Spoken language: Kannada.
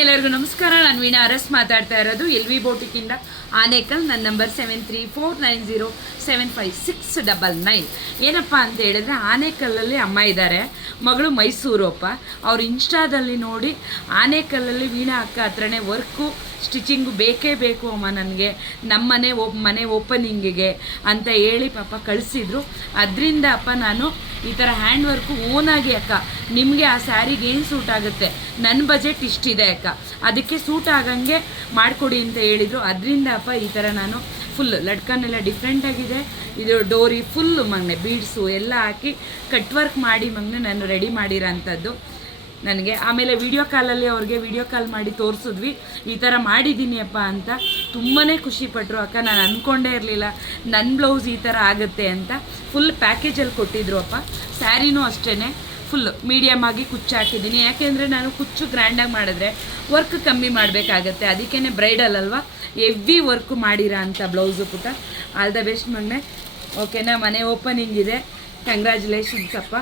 ಎಲ್ಲರಿಗೂ ನಮಸ್ಕಾರ. ನಾನು ವೀಣಾ ಅರಸ್ ಮಾತಾಡ್ತಾ ಇರೋದು LV ಬೋಟಿಕಿಂದ ಆನೇಕಲ್. ನನ್ನ ನಂಬರ್ 7349075699. ಏನಪ್ಪ ಅಂತ ಹೇಳಿದ್ರೆ, ಆನೇಕಲ್ಲಲ್ಲಿ ಅಮ್ಮ ಇದ್ದಾರೆ, ಮಗಳು ಮೈಸೂರು ಅಪ್ಪ. ಅವ್ರು ಇನ್ಸ್ಟಾದಲ್ಲಿ ನೋಡಿ ಆನೇಕಲ್ಲಲ್ಲಿ ವೀಣಾ ಅಕ್ಕ ಹತ್ರನೇ ವರ್ಕು ಸ್ಟಿಚಿಂಗು ಬೇಕೇ ಬೇಕು ಅಮ್ಮ ನನಗೆ, ನಮ್ಮ ಮನೆ ಓಪನಿಂಗಿಗೆ ಅಂತ ಹೇಳಿ ಪಾಪ ಕಳಿಸಿದ್ರು. ಅದರಿಂದ ಅಪ್ಪ ನಾನು ಈ ಥರ ಹ್ಯಾಂಡ್ ವರ್ಕು ಓನಾಗಿ ಅಕ್ಕ ನಿಮಗೆ ಆ ಸ್ಯಾರಿಗೆ ಏನು ಸೂಟ್ ಆಗುತ್ತೆ, ನನ್ನ ಬಜೆಟ್ ಇಷ್ಟಿದೆ ಅಕ್ಕ, ಅದಕ್ಕೆ ಸೂಟ್ ಆಗಂಗೆ ಮಾಡಿಕೊಡಿ ಅಂತ ಹೇಳಿದರು. ಅದರಿಂದ ಅಪ್ಪ ಈ ಥರ ನಾನು ಫುಲ್ ಲಟ್ಕನ್ನೆಲ್ಲ ಡಿಫ್ರೆಂಟಾಗಿದೆ. ಇದು ಡೋರಿ ಫುಲ್ಲು ಮಗನೆ ಬೀಡ್ಸು ಎಲ್ಲ ಹಾಕಿ ಕಟ್ ವರ್ಕ್ ಮಾಡಿ ಮಗನೆ ನಾನು ರೆಡಿ ಮಾಡಿರೋ ಅಂಥದ್ದು ನನಗೆ. ಆಮೇಲೆ ವಿಡಿಯೋ ಕಾಲಲ್ಲಿ ಅವ್ರಿಗೆ ವಿಡಿಯೋ ಕಾಲ್ ಮಾಡಿ ತೋರಿಸಿದ್ವಿ, ಈ ಥರ ಮಾಡಿದ್ದೀನಿ ಅಪ್ಪ ಅಂತ. ತುಂಬಾ ಖುಷಿಪಟ್ಟರು. ಅಕ್ಕ ನಾನು ಅಂದ್ಕೊಂಡೇ ಇರಲಿಲ್ಲ ನನ್ನ ಬ್ಲೌಸ್ ಈ ಥರ ಆಗುತ್ತೆ ಅಂತ. ಫುಲ್ ಪ್ಯಾಕೇಜಲ್ಲಿ ಕೊಟ್ಟಿದ್ರು ಅಪ್ಪ. ಸ್ಯಾರಿನೂ ಅಷ್ಟೇ ಫುಲ್ ಮೀಡಿಯಮ್ ಆಗಿ ಕುಚ್ಚು ಹಾಕಿದ್ದೀನಿ. ಯಾಕೆಂದರೆ ನಾನು ಕುಚ್ಚು ಗ್ರ್ಯಾಂಡಾಗಿ ಮಾಡಿದ್ರೆ ವರ್ಕ್ ಕಮ್ಮಿ ಮಾಡಬೇಕಾಗತ್ತೆ, ಅದಕ್ಕೇ ಬ್ರೈಡಲ್ ಅಲ್ವಾ, ಎವ್ವಿ ವರ್ಕು ಮಾಡಿರೋ ಅಂಥ ಬ್ಲೌಸು ಪುಟ್ಟ. ಆಲ್ ದ ಬೆಸ್ಟ್ ಮಗನೆ. ಓಕೆನಾ, ಮನೆ ಓಪನಿಂಗ್ ಇದೆ. ಕಂಗ್ರ್ಯಾಚುಲೇಷನ್ಸ್ ಅಪ್ಪ.